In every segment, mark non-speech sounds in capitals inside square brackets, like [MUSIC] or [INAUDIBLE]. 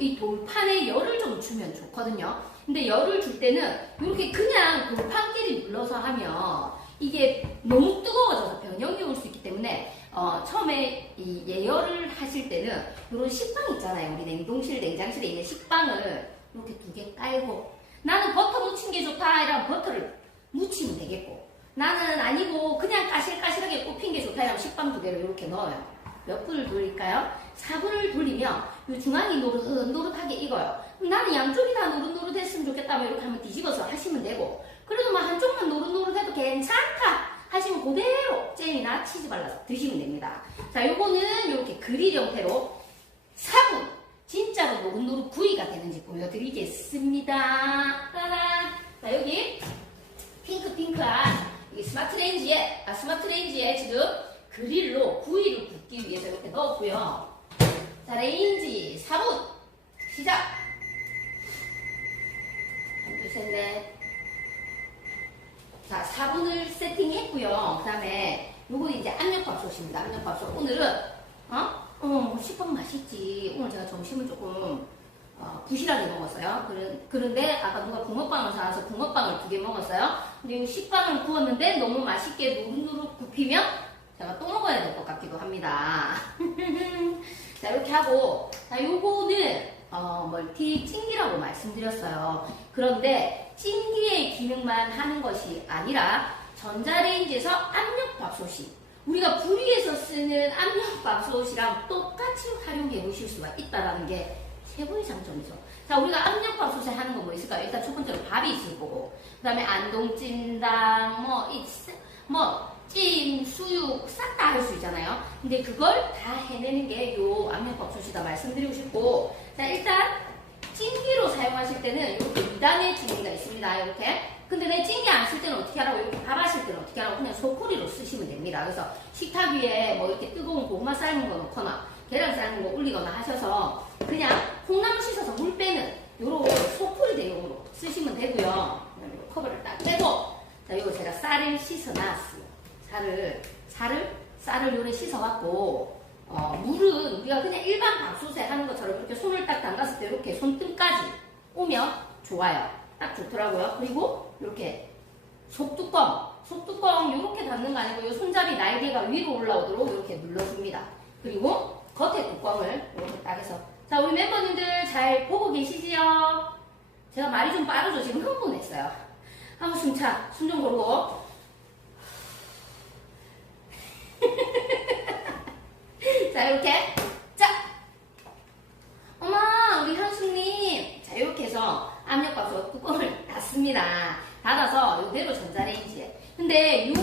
이 돌판에 열을 좀 주면 좋거든요. 근데 열을 줄 때는 이렇게 그냥 돌판끼리 눌러서 하면 이게 너무 뜨거워져서 변형이 올 수 있기 때문에 어, 처음에 이 예열을 하실 때는 이런 식빵 있잖아요. 우리 냉동실, 냉장실에 있는 식빵을 이렇게 두 개 깔고 나는 버터 묻힌 게 좋다 이러면 버터를 묻히면 되겠고 나는 아니고 그냥 까실까실하게 꼽힌 게 좋다 이러면 식빵 두 개를 이렇게 넣어요. 몇 분을 돌릴까요? 4분을 돌리면 이 중앙이 노릇노릇하게 익어요. 그럼 나는 양쪽이 다 노릇노릇했으면 좋겠다면 이렇게 한번 뒤집어서 하시면 되고 그래도 뭐 한쪽만 노릇노릇해도 괜찮다 하시면 그대로 잼이나 치즈 발라서 드시면 됩니다. 자, 요거는 이렇게 그릴 형태로 4분 진짜로 노릇노릇 구이가 되는지 보여드리겠습니다. 따란! 자, 여기 핑크 핑크한 이 스마트 레인지에 아 스마트 레인지에 지금 그릴로 구이를 굽기 위해서 이렇게 넣었고요. 자, 레인지 4분 시작. 둘, 셋, 넷. 자, 4분을 세팅했고요. 그 다음에 요거는 이제 압력밥솥입니다. 압력밥솥. 오늘은 어? 어, 식빵 맛있지. 오늘 제가 점심을 조금 어, 부실하게 먹었어요. 그런, 그런데 아까 누가 붕어빵을 사와서 붕어빵을 두 개 먹었어요. 이 식빵을 구웠는데 너무 맛있게 누룩누룩 굽히면 제가 또 먹어야 될 것 같기도 합니다. [LAUGHS] 자, 이렇게 하고, 자, 요거는, 어, 멀티 찜기라고 말씀드렸어요. 그런데 찜기의 기능만 하는 것이 아니라 전자레인지에서 압력밥솥이 우리가 불 위에서 쓰는 압력밥솥이랑 똑같이 활용해 보실 수가 있다라는 게 최고의 장점이죠. 자, 우리가 압력밥솥에 하는 거 뭐 있을까요? 일단 첫 번째로 밥이 있을 거고, 그 다음에 안동찜당, 뭐, 이, 뭐, 찜, 수육, 싹 다 할 수 있잖아요. 근데 그걸 다 해내는 게요 압력밥솥이다 말씀드리고 싶고, 자, 일단, 찜기로 사용하실 때는 이렇게 2단의 찜기가 있습니다. 이렇게. 근데 내 찜기 안 쓸 때는 어떻게 하라고? 이렇게 밥 하실 때는 어떻게 하라고? 그냥 소쿠리로 쓰시면 됩니다. 그래서 식탁 위에 뭐 이렇게 뜨거운 고구마 삶은 거 넣거나, 계란 삶은 거 올리거나 하셔서 그냥 콩나물 씻어서 물 빼는 요런 소쿠리 대용으로 쓰시면 되고요. 커버를 딱 빼고, 자, 이거 제가 쌀을 씻어 놨어요. 쌀을, 쌀을, 쌀을 요래 씻어갖고, 어, 물은 우리가 그냥 일반 밥솥에 하는 것처럼 이렇게 손을 딱 담갔을 때 이렇게 손등까지 오면 좋아요. 딱 좋더라고요. 그리고 이렇게 속뚜껑, 속뚜껑 이렇게 닫는 거 아니고 이 손잡이 날개가 위로 올라오도록 이렇게 눌러줍니다. 그리고 겉에 뚜껑을 이렇게 딱 해서 자 우리 멤버님들 잘 보고 계시지요? 제가 말이 좀 빠르죠? 지금 흥분했어요. 한번 숨차, 숨 좀 고르고 자 이렇게. 자. 어머 우리 현수님. 자 이렇게 해서 압력밥솥 뚜껑을 [LAUGHS] 닫습니다. 닫아서 이대로 전자레인지에. 근데 요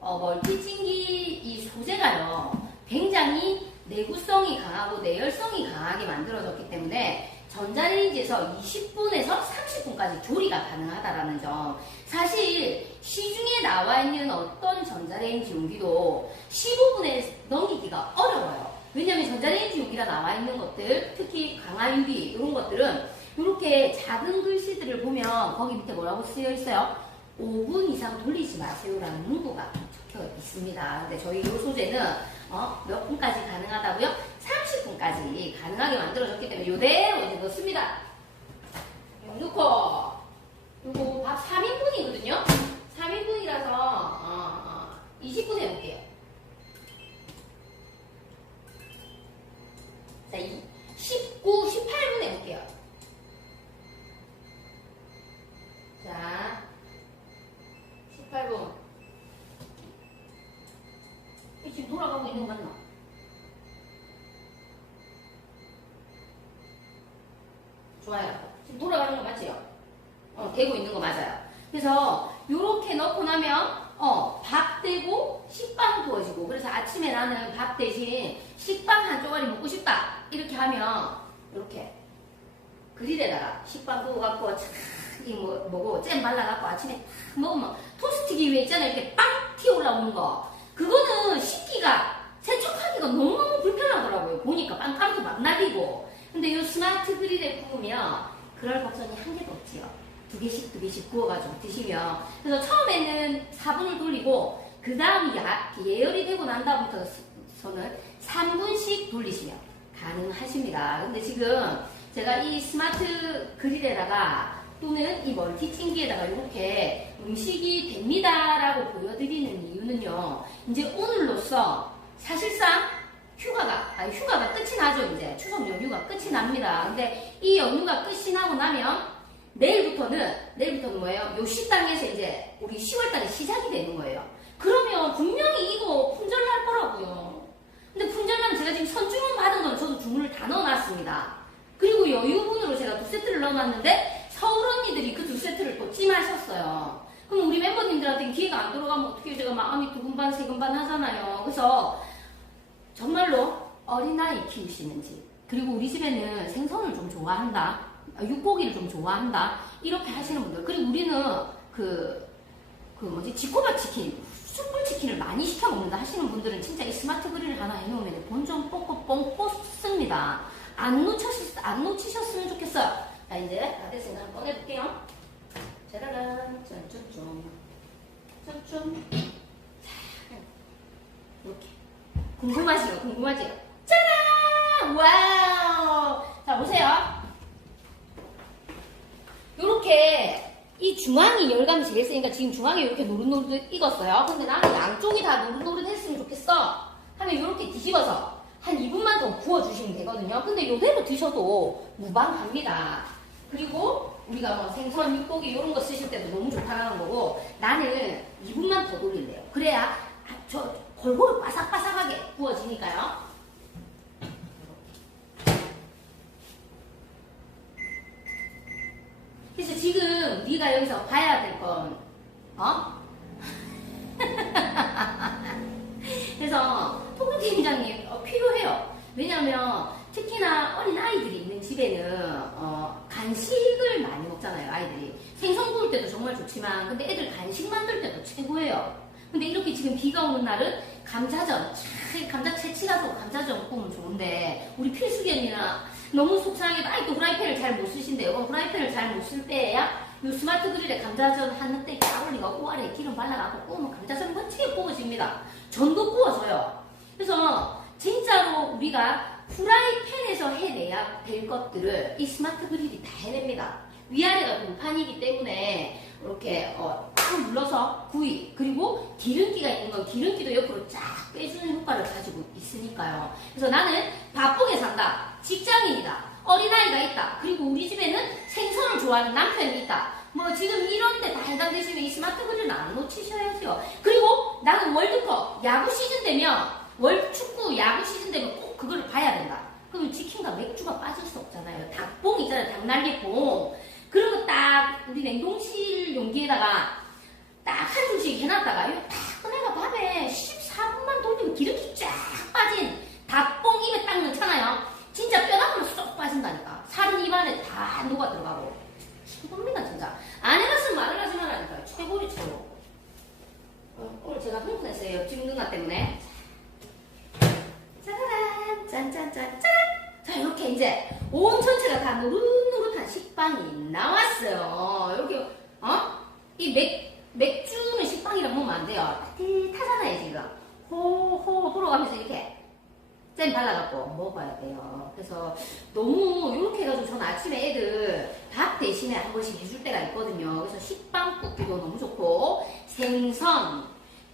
어, 멀티찜기 이 소재가요 굉장히 내구성이 강하고 내열성이 강하게 만들어졌기 때문에 전자레인지에서 20분에서 30분까지 조리가 가능하다라는 점. 사실 시중에 나와 있는 어떤 전자레인지 용기도 15분에 넘기기가 어려워요. 왜냐하면 전자레인지 용기가 나와 있는 것들, 특히 강화유리 이런 것들은 이렇게 작은 글씨들을 보면 거기 밑에 뭐라고 쓰여 있어요? 5분 이상 돌리지 마세요라는 문구가 적혀 있습니다. 근데 저희 이 소재는 어, 몇 분까지 가능하다고요? 30분까지 가능하게 만들어졌기 때문에 이제 넣습니다. 넣고 이거 밥 3인 좋아요. 지금 돌아가는 거 맞지요? 어, 되고 있는 거 맞아요. 그래서 요렇게 넣고 나면 어, 밥 되고 식빵 구워지고 그래서 아침에 나는 밥 대신 식빵 한 쪼가리 먹고 싶다 이렇게 하면 이렇게 그릴에다가 식빵 구워갖고 이 뭐, 뭐고 잼 발라갖고 아침에 탁 먹으면 토스트기 위에 있잖아요 이렇게 빵 튀어 올라오는 거 그거는 식기가 세척하기가 너무너무 불편하더라고요 보니까 빵가루도 막 날리고 근데 이 스마트 그릴에 구우면 그럴 걱정이 한 개도 없지요 두 개씩 두 개씩 구워가지고 드시면 그래서 처음에는 4분을 돌리고 그 다음 예열이 되고 난 다음부터서는 3분씩 돌리시면 가능하십니다 근데 지금 제가 이 스마트 그릴에다가 또는 이 멀티팅기에다가 이렇게 음식이 됩니다라고 보여드리는 이유는요. 이제 오늘로써 사실상 휴가가, 아니 휴가가 끝이 나죠, 이제. 추석 연휴가 끝이 납니다. 근데 이 연휴가 끝이 나고 나면 내일부터는, 내일부터는 뭐예요? 요 식당에서 이제 우리 10월달에 시작이 되는 거예요. 그러면 분명히 이거 품절 날 거라고요. 근데 품절나면 제가 지금 선주문 받은 건 저도 주문을 다 넣어놨습니다. 그리고 여유분으로 제가 두 세트를 넣어놨는데 서울 언니들이 그 두 세트를 또 찜하셨어요. 그럼 우리 멤버님들한테 기회가 안 들어가면 어떻게 제가 마음이 두근반 세근반 하잖아요. 그래서 정말로 어린아이 키우시는지 그리고 우리 집에는 생선을 좀 좋아한다. 아, 육고기를 좀 좋아한다. 이렇게 하시는 분들 그리고 우리는 그, 그 뭐지 지코바 치킨 숯불 치킨을 많이 시켜 먹는다 하시는 분들은 진짜 이 스마트 그릴을 하나 해놓으면 본전 뻥 뽑습니다. 안 놓치셨 안 놓치셨으면 좋겠어요. 자 이제 다 됐으니까 한번 꺼내볼게요. 짜라란 짠짠짠 짠짠 자 이렇게 궁금하시죠? 궁금하지요? 짜란! 와우! 자, 보세요. 요렇게 이 중앙이 열감이 제일 세니까 지금 중앙이 이렇게 노릇노릇 익었어요. 근데 나는 양쪽이 다 노릇노릇 했으면 좋겠어. 하면 이렇게 뒤집어서 한 2분만 더 구워주시면 되거든요. 근데 요대로 드셔도 무방합니다. 그리고 우리가 뭐 생선, 육고기 이런 거 쓰실 때도 너무 좋다라는 거고 나는 2분만 더 돌릴래요. 그래야 아, 저 골고루 바삭바삭하게 구워지니까요. 그래서 지금 네가 여기서 봐야 될 건 어? [LAUGHS] 그래서 통금팀장님 어, 필요해요. 왜냐면 특히나 어린 아이들이 있는 집에는 어, 간식을 많이 먹잖아요. 아이들이 생선 구울 때도 정말 좋지만 근데 애들 간식 만들 때도 최고예요. 근데 이렇게 지금 비가 오는 날은 감자전, 참, 감자 채취라서 감자전 구우면 좋은데 우리 필수견이나 너무 속상하게 아이또 후라이팬을 잘 못 쓰신대요. 후라이팬을 잘 못 쓸 때야 요 스마트 그릴에 감자전 한 늑대 딱 올리고 우아래 기름 발라갖고 구우면 감자전 멋지게 구워집니다. 전도 구워져요. 그래서 진짜로 우리가 후라이팬에서 해내야 될 것들을 이 스마트 그릴이 다 해냅니다. 위아래가 동판이기 때문에 이렇게 어, 딱 눌러서 구이 그리고 기름기가 있는 건 기름기도 옆으로 쫙 빼주는 효과를 가지고 있으니까요. 그래서 나는 바쁘게 산다. 직장인이다. 어린아이가 있다. 그리고 우리 집에는 생선을 좋아하는 남편이 있다. 뭐 지금 이런 데 다 해당되시면 이 스마트 그릴은 안 놓치셔야죠. 그리고 나는 월드컵 야구 시즌 되면 월 축구 야구 시즌 되면 꼭 그거를 봐야 된다. 그러면 치킨과 맥주가 빠질 수 없잖아요. 닭봉 있잖아요. 닭날개봉. 거딱 우리 냉동실 용기에다가 딱 한 줄씩 해놨다가 이거 딱 꺼내가 밥에 14분만 돌리면 기름기 쫙 빠진 닭봉 입에 딱 넣잖아요. 진짜 뼈다귀로 쏙 빠진다니까. 살은 입안에 다 녹아 들어가고. 최고입니다 진짜. 안 해봤으면 말을 하지 말라니까요. 최고리 최고. 어, 오늘 제가 흥분했어요. 옆집 누나 때문에. 짜라란 짠짠짠 짠. 자 이렇게 이제 온 전체가 다 노릇노릇한 식빵이 나왔어요. 이렇게 어? 이 맥, 맥주는 식빵이랑 먹으면 안 돼요. 따뜻하잖아요 지금. 호호 불어가면서 이렇게 잼 발라갖고 먹어야 돼요. 그래서 너무 이렇게 해가지고 저는 아침에 애들 밥 대신에 한 번씩 해줄 때가 있거든요. 그래서 식빵 굽기도 너무 좋고 생선,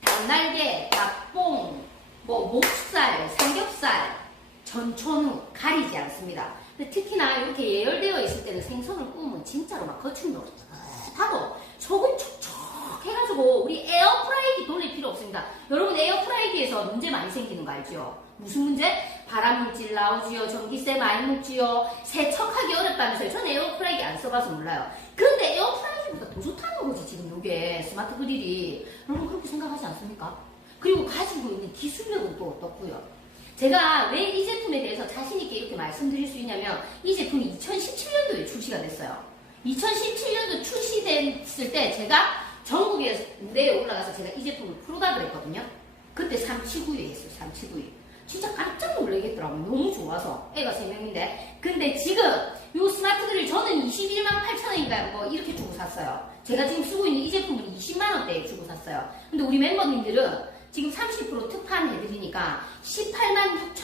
닭날개, 닭봉, 뭐 목살, 삼겹살, 전천후 가리지 않습니다. 특히나 이렇게 예열되어 있을 때는 생선을 구우면 진짜로 막 거친도로 하고 소금 촉촉 해가지고 우리 에어프라이기 돌릴 필요 없습니다. 여러분 에어프라이기에서 문제 많이 생기는 거 알죠? 무슨 문제? 발암물질 나오지요, 전기세 많이 묻지요, 세척하기 어렵다면서요. 저는 에어프라이기 안 써봐서 몰라요. 그런데 에어프라이기보다 더 좋다는 거지 지금 이게 스마트 그릴이. 여러분 그렇게 생각하지 않습니까? 그리고 가지고 있는 기술력은 또 어떻고요? 제가 왜 이 제품에 대해서 자신있게 이렇게 말씀드릴 수 있냐면 이 제품이 2017년도에 출시가 됐어요. 2017년도 출시됐을 때 제가 전국에 무대에 올라가서 제가 이 제품을 프로답을 했거든요. 그때 379에 했어요. 379에. 진짜 깜짝 놀라겠더라고요. 너무 좋아서. 애가 3명인데. 근데 지금 요 스마트 그릴 저는 21만 8천 원인가요? 뭐 이렇게 주고 샀어요. 제가 지금 쓰고 있는 이 제품을 20만 원대에 주고 샀어요. 근데 우리 멤버님들은 지금 30% 특판 해드리니까 18만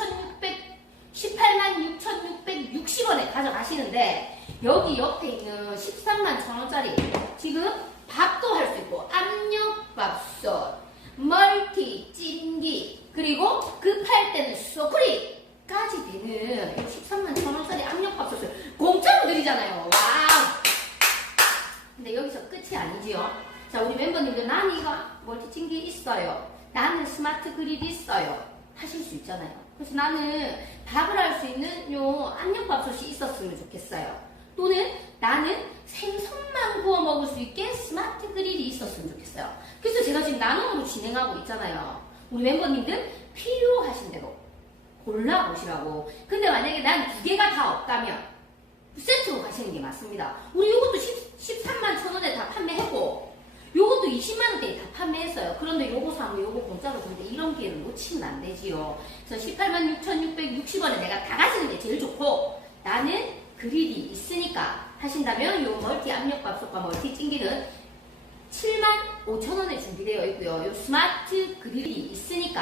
18만 6,660원에 가져가시는데 여기 옆에 있는 13만 1,000원짜리 지금 밥도 할 수 있고 압력밥솥, 멀티, 찜기 그리고 급할 때는 소쿠리까지 되는 13만 1,000원짜리 압력밥솥을 공짜로 드리잖아요. 와우! 근데 여기서 끝이 아니지요. 자, 우리 멤버님들 나는 이거 멀티침기 있어요. 나는 스마트 그릴 있어요. 하실 수 있잖아요. 그래서 나는 밥을 할 수 있는 요 압력밥솥이 있었으면 좋겠어요. 또는 나는 생선만 구워 먹을 수 있게 스마트 그릴이 있었으면 좋겠어요. 그래서 제가 지금 나눔으로 진행하고 있잖아요. 우리 멤버님들 필요하신 대로 골라보시라고. 근데 만약에 난 두 개가 다 없다면 세트로 가시는 게 맞습니다. 우리 10, 13만 천 원에 다 판매했고, 요것도 20만 원대에 다 판매했어요. 그런데 요거 사면 요거 공짜로 주는데 이런 기회를 놓치면 안 되지요. 그래서 18만 6,660원에 내가 다 가시는 게 제일 좋고, 나는 그릴이 있으니까 하신다면 요 멀티 압력밥솥과 멀티 찜기는 7만 5천 원에 준비되어 있고요. 요 스마트 그릴이 있으니까